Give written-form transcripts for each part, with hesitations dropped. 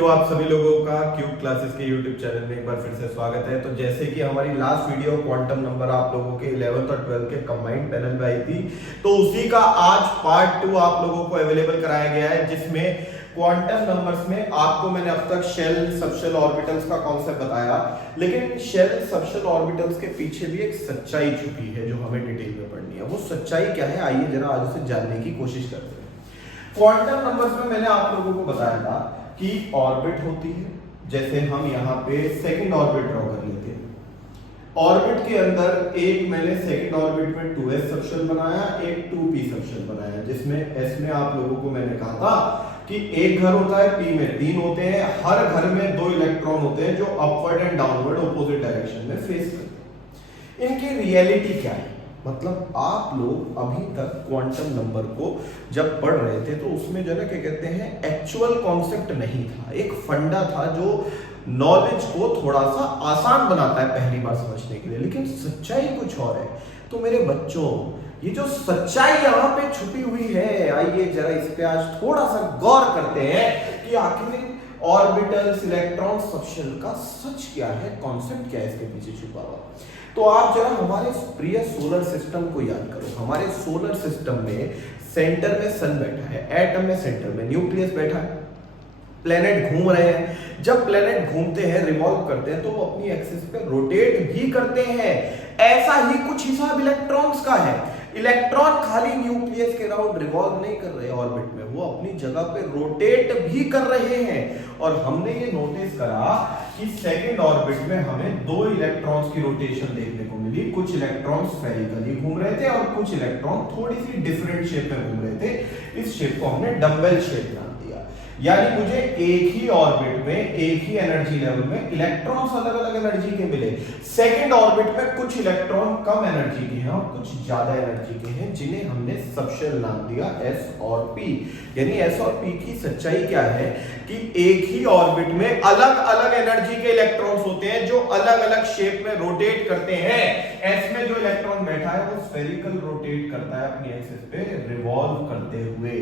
तो आप सभी लोगों का क्यूब क्लासेस के यूट्यूब चैनल में एक बार फिर से स्वागत है। तो जैसे कि हमारी लास्ट वीडियो क्वांटम नंबर आप लोगों के 11th और 12th के कंबाइंड पैनल में आई थी, तो उसी का आज पार्ट 2 आप लोगों को अवेलेबल कराया गया है, जिसमें क्वांटम नंबर्स में आपको मैंने अब तक शेल सबशेल ऑर्बिटल्स का कॉन्सेप्ट बताया, लेकिन शेल सबशेल ऑर्बिटल्स के पीछे भी एक सच्चाई छुपी है जो हमें डिटेल में पढ़नी है। वो सच्चाई क्या है, आइए जरा आज उसे जानने की कोशिश करते हैं। क्वांटम नंबर्स में मैंने आप लोगों को बताया था कि ऑर्बिट होती है, जैसे हम यहाँ पे सेकंड ऑर्बिट ड्रॉ कर लेते हैं। ऑर्बिट के अंदर एक मैंने सेकंड ऑर्बिट में 2s सबशेल बनाया, एक 2p सबशेल बनाया, जिसमें s में आप लोगों को मैंने कहा था कि एक घर होता है, p में 3 होते हैं, हर घर में 2 इलेक्ट्रॉन होते हैं जो upward and downward opposite direction में फेस करते हैं। इनकी रियलिटी क्या है, मतलब आप लोग अभी तक क्वांटम नंबर को जब पढ़ रहे थे तो उसमें जो है क्या कहते हैं, एक्चुअल कॉन्सेप्ट नहीं था, एक फंडा था जो नॉलेज को थोड़ा सा आसान बनाता है पहली बार समझने के लिए, लेकिन सच्चाई कुछ और है। तो मेरे बच्चों, ये जो सच्चाई यहाँ पे छुपी हुई है, आइए जरा इस पे आज थोड़ा सा गौर करते हैं कि आखिर ऑर्बिटल्स, इलेक्ट्रॉन, सबशेल का सच क्या है, कॉन्सेप्ट क्या है इसके पीछे छुपा हुआ। तो आप जरा हमारे प्रिय सोलर सिस्टम को याद करो। हमारे सोलर सिस्टम में सेंटर में सन बैठा है, एटम में सेंटर में न्यूक्लियस बैठा है, प्लेनेट घूम रहे हैं। जब प्लेनेट घूमते हैं, रिवॉल्व करते हैं, तो वो अपनी एक्सिस पे रोटेट भी करते हैं। ऐसा ही कुछ हिसाब इलेक्ट्रॉन्स का है। इलेक्ट्रॉन खाली न्यूक्लियस के अराउंड रिवॉल्व नहीं कर रहे ऑर्बिट में, वो अपनी जगह पे रोटेट भी कर रहे हैं। और हमने ये नोटिस करा कि सेकंड ऑर्बिट में हमें 2 इलेक्ट्रॉन्स की रोटेशन देखने को मिली। कुछ इलेक्ट्रॉन स्फेरिकली घूम रहे थे और कुछ इलेक्ट्रॉन थोड़ी सी डिफरेंट शेप में घूम रहे थे। इस शेप को हमने डंबल शेप नाम दिया, यानी मुझे एक ही ऑर्बिट में एक ही एनर्जी लेवल में इलेक्ट्रॉन्स अलग अलग एनर्जी के मिले। सेकंड ऑर्बिट में कुछ इलेक्ट्रॉन कम एनर्जी के हैं और कुछ ज्यादा एनर्जी के हैं, जिन्हें हमने सबशेल नाम दिया s और p। यानी s और p की सच्चाई क्या है कि एक ही ऑर्बिट में अलग अलग एनर्जी के इलेक्ट्रॉन्स होते हैं जो अलग अलग शेप में रोटेट करते हैं। s में जो इलेक्ट्रॉन बैठा है वो स्फेरिकल रोटेट करता है अपनी एक्सिस पे रिवॉल्व करते हुए।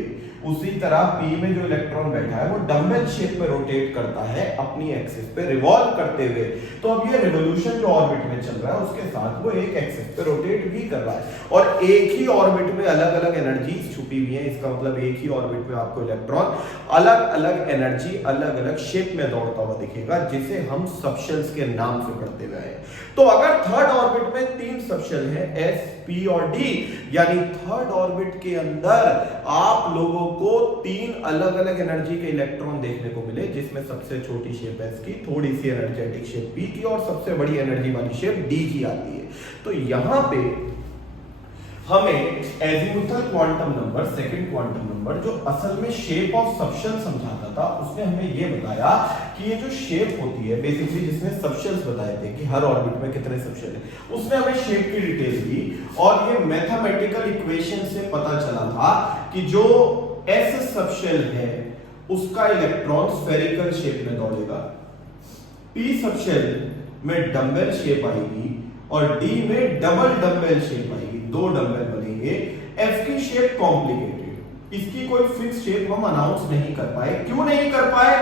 उसी तरह p में जो इलेक्ट्रॉन बैठा है वो डंबल शेप में रोटेट करता है अपनी एक्सिस पे रिवॉल्व करते हुए। तो अब ये रिवोल्यूशन जो ऑर्बिट में चल रहा है उसके साथ वो एक एक्सिस पे रोटेट भी कर रहा है, और एक ही ऑर्बिट में अलग अलग एनर्जीज छुपी हुई हैं। इसका मतलब एक ही ऑर्बिट में आपको इलेक्ट्रॉन अलग अलग एनर्जी, अलग अलग शेप में दौड़ता हुआ दिखेगा, जिसे हम सबशेल्स के नाम से पढ़ते हुए आए। तो अगर थर्ड ऑर्बिट में 3 सबशेल हैं, s, p और d, यानी थर्ड ऑर्बिट के अंदर आप लोगों को 3 अलग अलग एनर्जी के इलेक्ट्रॉन देखने को मिले, जिसमें सबसे छोटी शेप s की, थोड़ी सी एनर्जेटिक शेप p की और सबसे बड़ी एनर्जी वाली शेप d की आती है। तो यहां पे हमें azimuthal quantum number, second quantum number, जो असल में शेप ऑफ सबशेल समझाता था, उसने हमें यह बताया कि ये जो शेप होती है बेसिकली, जिसमें सबशेल्स बताए थे कि हर ऑर्बिट में कितने सबशेल है, उसने हमें शेप की डिटेल दी। और ये मैथमेटिकल इक्वेशन से पता चला था कि जो s सबशेल है उसका इलेक्ट्रॉन स्फेरिकल शेप में दौड़ेगा, p सबशेल में डंबल शेप आएगी और d में डबल डंबल शेप आएगी, 2 डंबल बनेंगे। f की शेप कॉम्प्लिकेटेड, इसकी कोई फिक्स शेप हम अनाउंस नहीं कर पाए। क्यों नहीं कर पाए,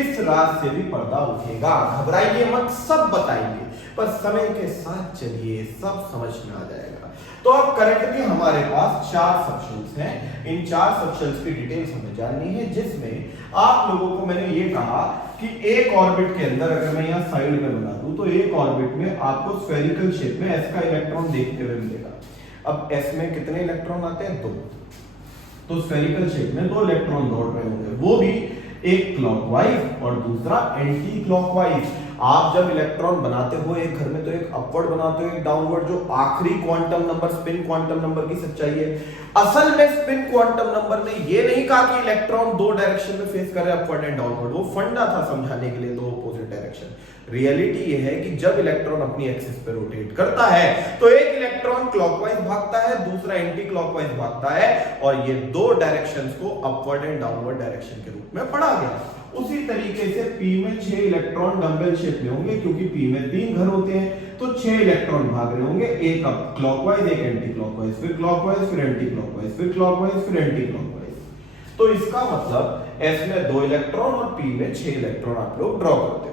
इस रात से भी पर्दा उठेगा, घबराइए मत, सब बताएंगे, पर समय के साथ चलिए सब समझ में आ जाएगा। तो अब करेक्टली हमारे पास 4 सबशेल्स हैं। इन 4 सबशेल्स की डिटेल्स हमें जाननी है, जिसमें आप लोगों को मैंने ये कहा कि एक ऑर्बिट के अंदर, अगर मैं यहाँ साइड में बना दूं, तो एक ऑर्बिट में आपको स्फेरिकल शेप में s का इलेक्ट्रॉन देखते हुए मिलेगा। अब s में कितने इलेक्ट्रॉन आते हैं, 2। तो स्फेरिकल शेप में 2 इलेक्ट्रॉन दौड़ रहे होंगे, वो भी एक क्लॉकवाइज और दूसरा एंटी क्लॉकवाइज। आप जब इलेक्ट्रॉन बनाते हो एक घर में, तो एक अपवर्ड बनाते हो, एक डाउनवर्ड। जो आखिरी quantum number, spin quantum number की सच्चाई है। असल में स्पिन क्वांटम नंबर ने ये नहीं कहा कि इलेक्ट्रॉन 2 डायरेक्शन में फेस कर रहे हैं, अपवर्ड एंड डाउनवर्ड, वो फंडा था समझाने के लिए 2 अपोजिट डायरेक्शन। रियलिटी ये है कि जब इलेक्ट्रॉन अपनी एक्सिस पे रोटेट करता है तो एक इलेक्ट्रॉन क्लॉकवाइज भागता है, दूसरा एंटी क्लॉकवाइज भागता है, और ये 2 डायरेक्शंस को अपवर्ड एंड डाउनवर्ड डायरेक्शन के रूप में पढ़ा गया। उसी तरीके से p में 6 इलेक्ट्रॉन डंबल शेप में होंगे, क्योंकि p में 3 घर होते हैं, तो 6 इलेक्ट्रॉन भाग रहे होंगे, एक अब क्लॉकवाइज, एक एंटी क्लॉकवाइज, फिर क्लॉकवाइज, फिर एंटी क्लॉकवाइज, फिर क्लॉकवाइज, फिर एंटी क्लॉकवाइज। तो इसका मतलब एस में 2 इलेक्ट्रॉन और पी में 6 इलेक्ट्रॉन आप लोग ड्रॉ करते हो।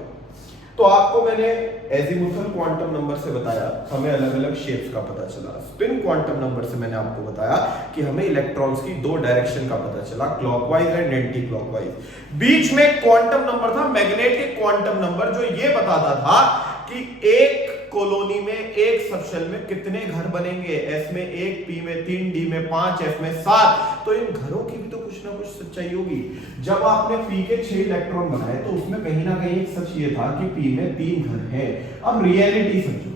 तो आपको मैंने एजीमुथल क्वांटम नंबर से बताया हमें अलग अलग शेप्स का पता चला, स्पिन क्वांटम नंबर से मैंने आपको बताया कि हमें इलेक्ट्रॉन्स की 2 डायरेक्शन का पता चला, क्लॉकवाइज एंड एंटी क्लॉकवाइज। बीच में क्वांटम नंबर था मैग्नेटिक क्वांटम नंबर, जो ये बताता था कि एक कॉलोनी में, एक सबशेल में कितने घर बनेंगे, एस में 1, पी में 3, डी में 5, एफ में 7। तो इन घरों की भी तो कुछ ना कुछ सच्चाई होगी। जब आपने पी के 6 इलेक्ट्रॉन बनाए तो उसमें कहीं ना कहीं एक सच ये था कि पी में 3 घर हैं। अब रियलिटी समझो,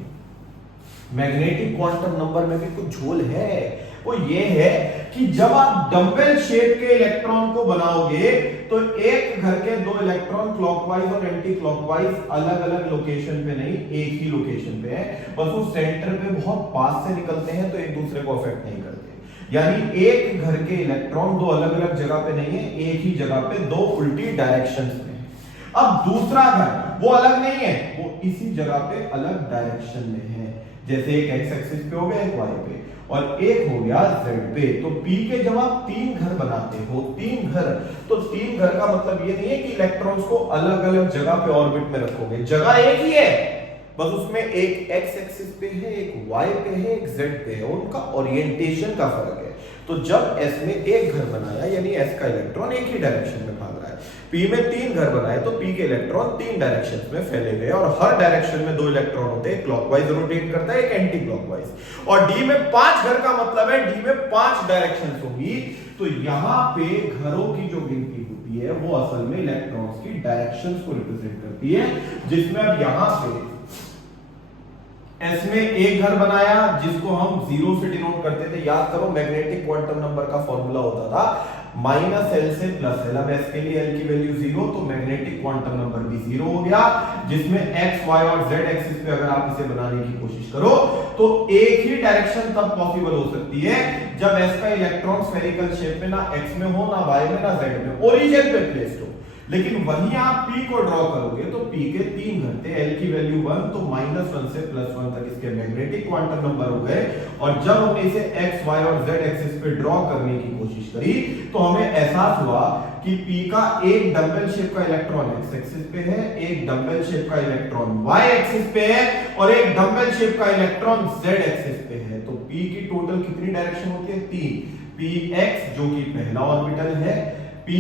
मैग्नेटिक क्वांटम नंबर में भी कुछ झोल है। वो ये है कि जब आप डंबल शेप के इलेक्ट्रॉन को बनाओगे तो एक घर के 2 इलेक्ट्रॉन क्लॉकवाइज और एंटी क्लॉकवाइज अलग अलग लोकेशन पे नहीं, एक ही लोकेशन पे है, बस वो सेंटर पे बहुत पास से निकलते हैं तो एक दूसरे को अफेक्ट नहीं करते। यानी एक घर के इलेक्ट्रॉन 2 अलग अलग जगह पे नहीं है, एक ही जगह पे 2 उल्टी डायरेक्शंस में है। अब दूसरा घर वो अलग नहीं है, वो इसी जगह पे अलग डायरेक्शन में है। जैसे एक एक्स एक्सिस पे हो गया, एक वाई पे, और एक हो गया जेड पे। तो पी के जब आप 3 घर बनाते हो, 3 घर, तो 3 घर का मतलब ये नहीं है कि इलेक्ट्रॉन्स को अलग अलग जगह पे ऑर्बिट में रखोगे, जगह एक ही है, बस उसमें एक एक्स एक्सिस पे है, एक वाई पे है, एक जेड पे है, उनका ओरिएंटेशन का फर्क है। तो जब एस में एक घर बनाया यानी एस का इलेक्ट्रॉन एक ही डायरेक्शन में भाग रहा है, पी में 3 घर बनाए तो पी के इलेक्ट्रॉन 3 डायरेक्शंस में फैले हुए, और हर डायरेक्शन में 2 इलेक्ट्रॉन होते हैं, क्लॉकवाइज रोटेट करता है, एक एंटी क्लॉकवाइज। और डी में 5 घर का मतलब है डी में 5 डायरेक्शंस होगी। तो यहां पे घरों की जो गिनती होती है वो असल में इलेक्ट्रॉन्स की डायरेक्शंस को रिप्रेजेंट करती है, जिसमें अब यहां पे एस में एक घर बनाया जिसको हम 0 से डिनोट करते थे। याद करो मैग्नेटिक क्वांटम नंबर का फॉर्मूला होता था -l से +l। अब एस के लिए एल की वैल्यू 0, तो मैग्नेटिक क्वांटम नंबर भी 0 हो गया, जिसमें एक्स, वाई और जेड एक्सिस पे अगर आप इसे बनाने की कोशिश करो तो एक ही डायरेक्शन तब पॉसिबल हो सकती है जब एस का इलेक्ट्रॉन स्फेरिकल शेप में ना एक्स में हो, ना वाई में, ना जेड में, ओरिजिन पे प्लेस्ड हो। लेकिन वहीं आप P को ड्रॉ करोगे तो P के 3 घर थे, L की वैल्यू 1, तो -1 से +1 तक इसके मैग्नेटिक क्वांटम नंबर हो गए। और जब हमने इसे x, y और z एक्सिस पे ड्रॉ करने की कोशिश करी तो हमें एहसास हुआ कि P का एक डंबल शेप का इलेक्ट्रॉन x एक्सिस पे है, एक डंबल शेप का इलेक्ट्रॉन y एक्सिस पे है, और एक डंबल शेप का इलेक्ट्रॉन z एक्सिस पे है। तो P की टोटल कितनी डायरेक्शन होती है? 3। Px जो कि पहला ऑर्बिटल है, Py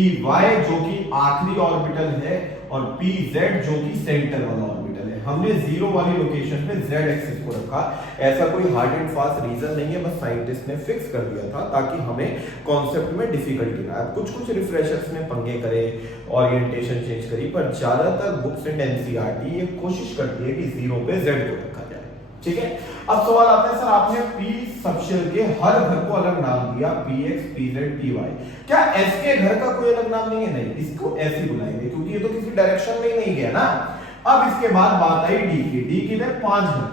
जो कि आखिरी ऑर्बिटल है, और Pz जो कि सेंटर वाला ऑर्बिटल है। हमने 0 वाली लोकेशन पे z एक्सिस को रखा। ऐसा कोई हार्ड एंड फास्ट रीजन नहीं है, बस साइंटिस्ट ने फिक्स कर दिया था ताकि हमें कॉन्सेप्ट में डिफिकल्टी ना आए। कुछ रिफ्रेशर्स ने पंगे करे, ओरिएंटेशन चेंज करी, पर ज्यादातर बुक्स एंड एनसीईआरटी ये कोशिश करती है कि 0 पे z को रखा जाए। ठीक है, अब सवाल आता है सर आपने P सबशेल के हर घर को अलग नाम दिया, Px, Pz, Py, क्या S के घर का कोई अलग नाम नहीं है? नहीं, इसको ऐसे ही बुलाएंगे क्योंकि ये तो किसी डायरेक्शन में ही नहीं गया ना। अब इसके बाद बात आई D की। D की 5 घर,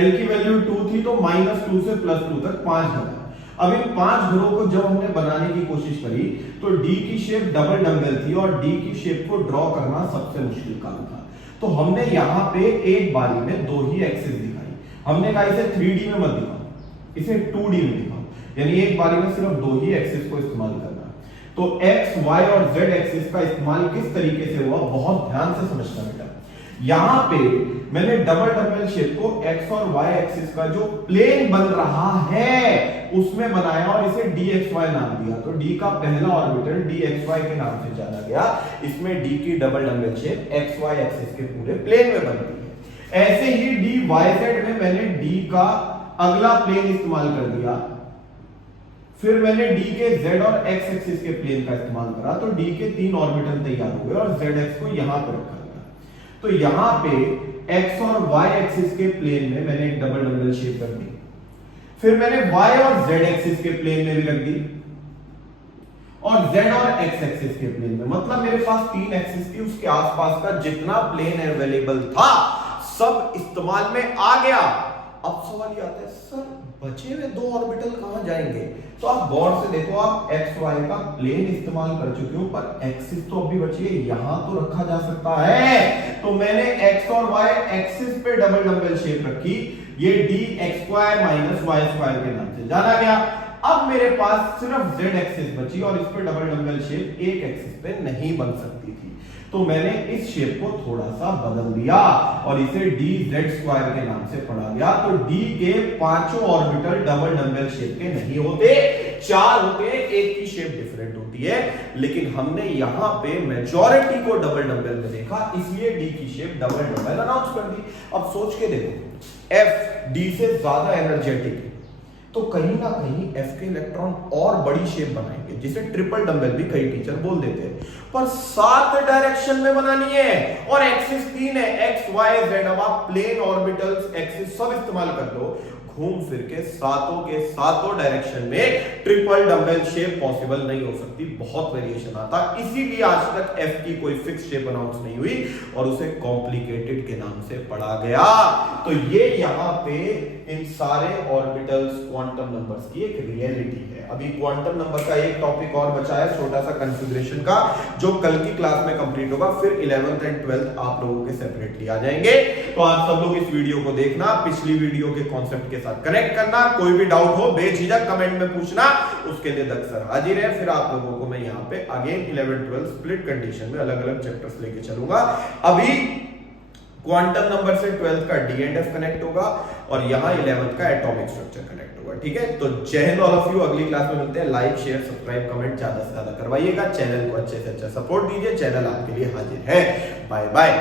L की वैल्यू 2 थी तो -2 से +2 तक 5 घर। अब इन 5 घरों को जब हमने बनाने की कोशिश करी तो D की शेप डबल डंबल थी और D की शेप को ड्रॉ करना सबसे मुश्किल काम था। तो हमने यहां पे एक बारी में 2 ही एक्सिस दिखाई। हमने कहा इसे 3D में मत दिखाओ, इसे 2D में दिखाओ, यानी एक बारी में सिर्फ 2 ही एक्सिस को इस्तेमाल करना। तो x, y और z एक्सिस का इस्तेमाल किस तरीके से हुआ बहुत ध्यान से समझना बेटा। यहां पे मैंने डबल शेप को x और y एक्सिस का जो प्लेन बन रहा है उसमें बनाया और इसे dxy नाम दिया। तो d का पहला ऑर्बिटल dxy के नाम से जाना गया। इसमें d की डबल शेप xy एक्सिस के पूरे प्लेन में बनती है। ऐसे ही dyz में मैंने d का अगला प्लेन इस्तेमाल कर दिया, फिर मैंने d के z और x एक्सिस के प्लेन का इस्तेमाल करा, तो d के 3 ऑर्बिटल तैयार हुए और zx को यहां पर रखा गया। तो यहां पे x और y एक्सिस के प्लेन में मैंने एक डबल शेप रख दी, फिर मैंने y और z एक्सिस के प्लेन में भी रख दी, और z और x एक्सिस के प्लेन में। मतलब मेरे पास 3 एक्सिस थी, उसके आसपास का जितना प्लेन अवेलेबल था सब इस्तेमाल में आ गया। अब सवाल ये आता है सर बचे हुए 2 ऑर्बिटल कहां जाएंगे? तो आप गौर से देखो, आप एक्स वाई का प्लेन इस्तेमाल कर चुके हो, पर एक्सिस तो अभी बची है, यहां तो रखा जा सकता है। तो मैंने एक्स और वाई एक्सिस पे डबल शेप रखी, ये D X square minus Y square के नाम से जाना गया। अब मेरे पास सिर्फ z एक्सिस बची और इस पे डबल डंबल शेप एक एक्सिस पे नहीं बन सकती थी, तो मैंने इस शेप को थोड़ा सा बदल दिया और इसे dz² के नाम से पढ़ा गया। तो d के पांचों ऑर्बिटल डबल डंबल शेप के नहीं होते, 4 होते हैं, एक की शेप डिफरेंट होती है, लेकिन हमने यहां पे मेजॉरिटी को डबल डंबल में देखा, इसलिए d की शेप डबल डंबल अनाउंस कर दी। अब सोच के देखो, f d से ज्यादा एनर्जेटिक है, तो कहीं ना कहीं f के इलेक्ट्रॉन और बड़ी शेप बनाएंगे, जिसे ट्रिपल डंबल भी कई टीचर बोल देते हैं, पर 7 डायरेक्शन में बनानी है और एक्सिस 3 है, x y z। अब आप प्लेन ऑर्बिटल्स एक्सिस सब इस्तेमाल कर लो, घूम फिर के सातों डायरेक्शन में ट्रिपल डंबल शेप पॉसिबल नहीं हो सकती, बहुत वेरिएशन आता, इसीलिए आज तक f की कोई फिक्स शेप अनाउंस नहीं हुई और उसे कॉम्प्लिकेटेड के नाम से पढ़ा गया। तो ये यहां पे इन सारे ऑर्बिटल्स क्वांटम नंबर्स की एक रियलिटी है। अभी क्वांटम नंबर का एक टॉपिक और बचा है छोटा सा कॉन्फ़िगरेशन का, जो कल की क्लास में कंप्लीट होगा, फिर 11th एंड 12th आप लोगों के सेपरेटली आ जाएंगे। तो आप सब लोग इस वीडियो को देखना, पिछली वीडियो के कॉन्सेप्ट के साथ कनेक्ट करना, कोई भी डाउट हो बेझिझक कमेंट में पूछना, उसके लिए दक्ष सर हाजिर है। फिर आप लोगों को मैं यहाँ पे again 11th 12th split condition में अलग अलग चैप्टर्स लेके चलूंगा। अभी क्वांटम नंबर से 12th का डी एंड एफ कनेक्ट होगा और यहाँ 11th का एटॉमिक स्ट्रक्चर कनेक्ट होगा, ठीक है। तो जय हिंद ऑल ऑफ यू, अगली क्लास में मिलते हैं। लाइक शेयर सब्सक्राइब कमेंट ज्यादा से ज्यादा करवाइएगा, चैनल को अच्छे से अच्छा सपोर्ट दीजिए, चैनल आपके लिए हाजिर है। Bye bye.